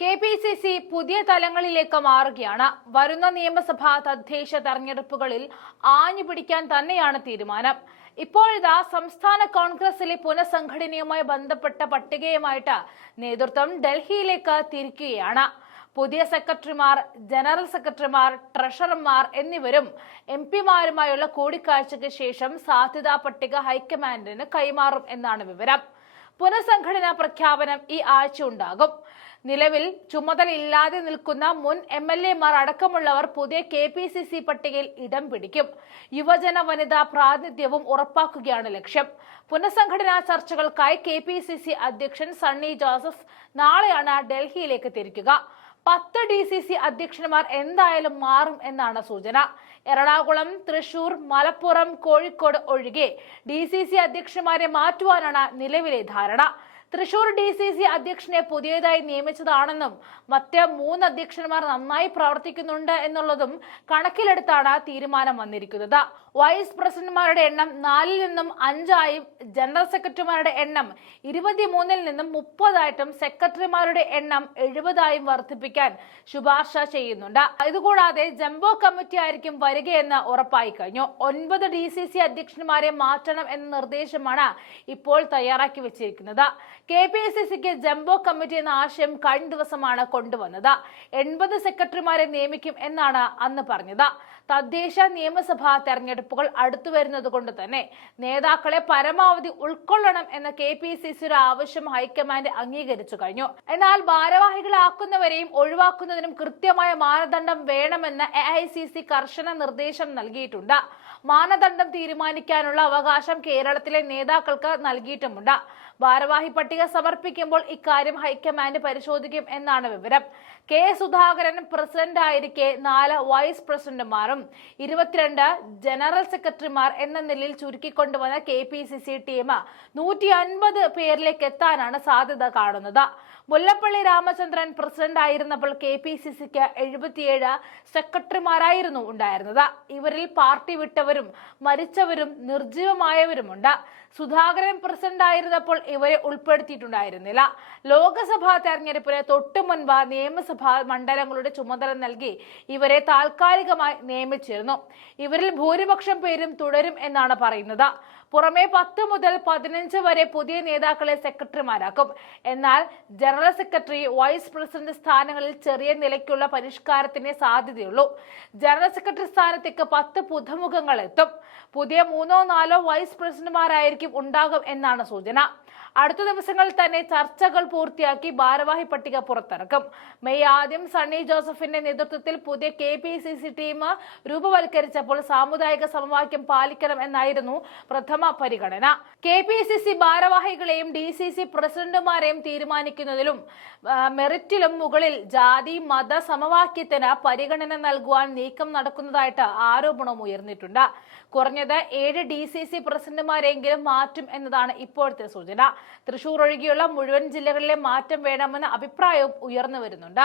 KPCC പുതിയ തലങ്ങളിലേക്ക് മാറുകയാണ്. വരുന്ന നിയമസഭാ തദ്ദേശ തെരഞ്ഞെടുപ്പുകളിൽ ആഞ്ഞുപിടിക്കാൻ തന്നെയാണ് തീരുമാനം. ഇപ്പോഴിതാ സംസ്ഥാന കോൺഗ്രസിലെ പുനഃസംഘടനയുമായി ബന്ധപ്പെട്ട പട്ടികയുമായിട്ട് നേതൃത്വം ഡൽഹിയിലേക്ക് തിരിക്കുകയാണ്. പുതിയ സെക്രട്ടറിമാർ, ജനറൽ സെക്രട്ടറിമാർ, ട്രഷറർമാർ എന്നിവരും എംപിമാരുമായുള്ള കൂടിക്കാഴ്ചയ്ക്ക് ശേഷം സാധ്യതാ പട്ടിക ഹൈക്കമാൻഡിന് കൈമാറും എന്നാണ് വിവരം. പുനഃസംഘടനാ പ്രഖ്യാപനം ഈ ആഴ്ച ഉണ്ടാകും. നിലവിൽ ചുമതലയില്ലാതെ നിൽക്കുന്ന മുൻ എംഎൽഎമാർ അടക്കമുള്ളവർ പുതിയ കെ.പി.സി.സി പട്ടികയിൽ ഇടം പിടിക്കും. യുവജന വനിതാ പ്രാതിനിധ്യവും ഉറപ്പാക്കുകയാണ് ലക്ഷ്യം. പുനഃസംഘടനാ ചർച്ചകൾക്കായി കെ.പി.സി.സി അധ്യക്ഷൻ സണ്ണി ജോസഫ് നാളെയാണ് ഡൽഹിയിലേക്ക് തിരിക്കുക. 10 DCC അധ്യക്ഷന്മാർ എന്തായാലും മാറും എന്നാണ് സൂചന. എറണാകുളം, തൃശൂർ, മലപ്പുറം, കോഴിക്കോട് ഒഴികെ DCC അധ്യക്ഷന്മാരെ മാറ്റുവാനാണ് നിലവിലെ ധാരണ. തൃശൂർ DCC അധ്യക്ഷനെ പുതിയതായി നിയമിച്ചതാണെന്നും മറ്റ് 3 അധ്യക്ഷന്മാർ നന്നായി പ്രവർത്തിക്കുന്നുണ്ട് എന്നുള്ളതും കണക്കിലെടുത്താണ് തീരുമാനം വന്നിരിക്കുന്നത്. വൈസ് പ്രസിഡന്റുമാരുടെ എണ്ണം 4-ൽ നിന്നും 5-ആയും ജനറൽ സെക്രട്ടറിമാരുടെ എണ്ണം 23-ൽ നിന്നും 30-ആയിട്ടും സെക്രട്ടറിമാരുടെ എണ്ണം 70-ആയും വർദ്ധിപ്പിക്കാൻ ശുപാർശ ചെയ്യുന്നുണ്ട്. ഇതുകൂടാതെ ജംബോ കമ്മിറ്റി ആയിരിക്കും വരികയെന്ന് ഉറപ്പായി കഴിഞ്ഞു. 9 DCC അധ്യക്ഷന്മാരെ മാറ്റണം എന്ന നിർദ്ദേശമാണ് ഇപ്പോൾ തയ്യാറാക്കി വെച്ചിരിക്കുന്നത്. കെ.പി.സി.സിക്ക് ജംബോ കമ്മിറ്റി എന്ന ആശയം കഴിഞ്ഞ ദിവസമാണ് കൊണ്ടുവന്നത്. 80 സെക്രട്ടറിമാരെ നിയമിക്കും എന്നാണ് അന്ന് പറഞ്ഞത്. തദ്ദേശ നിയമസഭാ തെരഞ്ഞെടുപ്പുകൾ അടുത്തു വരുന്നത് കൊണ്ട് തന്നെ നേതാക്കളെ പരമാവധി ഉൾക്കൊള്ളണം എന്ന കെ.പി.സി.സിയുടെ ആവശ്യം ഹൈക്കമാൻഡ് അംഗീകരിച്ചു കഴിഞ്ഞു. എന്നാൽ ഭാരവാഹികളാക്കുന്നവരെയും ഒഴിവാക്കുന്നതിനും കൃത്യമായ മാനദണ്ഡം വേണമെന്ന് AICC കർശന നിർദ്ദേശം നൽകിയിട്ടുണ്ട്. മാനദണ്ഡം തീരുമാനിക്കാനുള്ള അവകാശം കേരളത്തിലെ നേതാക്കൾക്ക് നൽകിയിട്ടുമുണ്ട്. ഭാരവാഹി പട്ടിക സമർപ്പിക്കുമ്പോൾ ഇക്കാര്യം ഹൈക്കമാൻഡ് പരിശോധിക്കും എന്നാണ് വിവരം. കെ സുധാകരൻ പ്രസിഡന്റ് ആയിരിക്കെ 4 വൈസ് പ്രസിഡന്റുമാരും 22 ജനറൽ സെക്രട്ടറിമാർ എന്ന നിലയിൽ ചുരുക്കിക്കൊണ്ടുവന്ന കെ.പി.സി.സി ടീം 150 പേരിലേക്ക് എത്താനാണ് സാധ്യത കാണുന്നത്. മുല്ലപ്പള്ളി രാമചന്ദ്രൻ പ്രസിഡന്റ് ആയിരുന്നപ്പോൾ കെ.പി.സി.സിക്ക് 77 സെക്രട്ടറിമാരായിരുന്നു ഉണ്ടായിരുന്നത്. ഇവരിൽ പാർട്ടി വിട്ടവരും മരിച്ചവരും നിർജ്ജീവമായവരുമുണ്ട്. സുധാകരൻ പ്രസിഡന്റ് ആയിരുന്നപ്പോൾ ഇവരെ ഉൾപ്പെടുത്തിയിട്ടുണ്ടായിരുന്നില്ല. ലോക്സഭാ തെരഞ്ഞെടുപ്പിന് തൊട്ടു മുൻപ് നിയമസഭാ മണ്ഡലങ്ങളുടെ ചുമതല നൽകി ഇവരെ താൽക്കാലികമായി നിയമിച്ചിരുന്നു. ഇവരിൽ ഭൂരിപക്ഷം പേരും തുടരും എന്നാണ് പറയുന്നത്. പുറമെ 10 മുതൽ 15 വരെ പുതിയ നേതാക്കളെ സെക്രട്ടറിമാരാക്കും. എന്നാൽ ജനറൽ സെക്രട്ടറി, വൈസ് പ്രസിഡന്റ് സ്ഥാനങ്ങളിൽ ചെറിയ നിലയ്ക്കുള്ള പരിഷ്കാരത്തിന് സാധ്യതയുള്ളൂ. ജനറൽ സെക്രട്ടറി സ്ഥാനത്തേക്ക് 10 പുതുമുഖങ്ങൾ എത്തും. പുതിയ 3-4 വൈസ് പ്രസിഡന്റുമാരായിരിക്കും ഉണ്ടാകും എന്നാണ് സൂചന. അടുത്ത ദിവസങ്ങളിൽ തന്നെ ചർച്ചകൾ പൂർത്തിയാക്കി ഭാരവാഹി പട്ടിക പുറത്തിറക്കും. മെയ് ആദ്യം സണ്ണി ജോസഫിന്റെ നേതൃത്വത്തിൽ പുതിയ കെ.പി.സി.സി ടീം രൂപവൽക്കരിച്ചപ്പോൾ സാമുദായിക സമവാക്യം പാലിക്കണം എന്നായിരുന്നു പ്രഥമ പരിഗണന. കെ.പി.സി.സി ഭാരവാഹികളെയും DCC പ്രസിഡന്റുമാരെയും തീരുമാനിക്കുന്നതിലും മെറിറ്റിലും മുകളിൽ ജാതി മത സമവാക്യത്തിന് പരിഗണന നൽകുവാൻ നീക്കം നടക്കുന്നതായിട്ട് ആരോപണവും ഉയർന്നിട്ടുണ്ട്. കുറഞ്ഞത് 7 DCC പ്രസിഡന്റുമാരെങ്കിലും മാറ്റും എന്നതാണ് ഇപ്പോഴത്തെ സൂചന. തൃശൂർ ഒഴികെയുള്ള മുഴുവൻ ജില്ലകളിലെ മാറ്റം വേണമെന്ന അഭിപ്രായവും ഉയർന്നു വരുന്നുണ്ട്.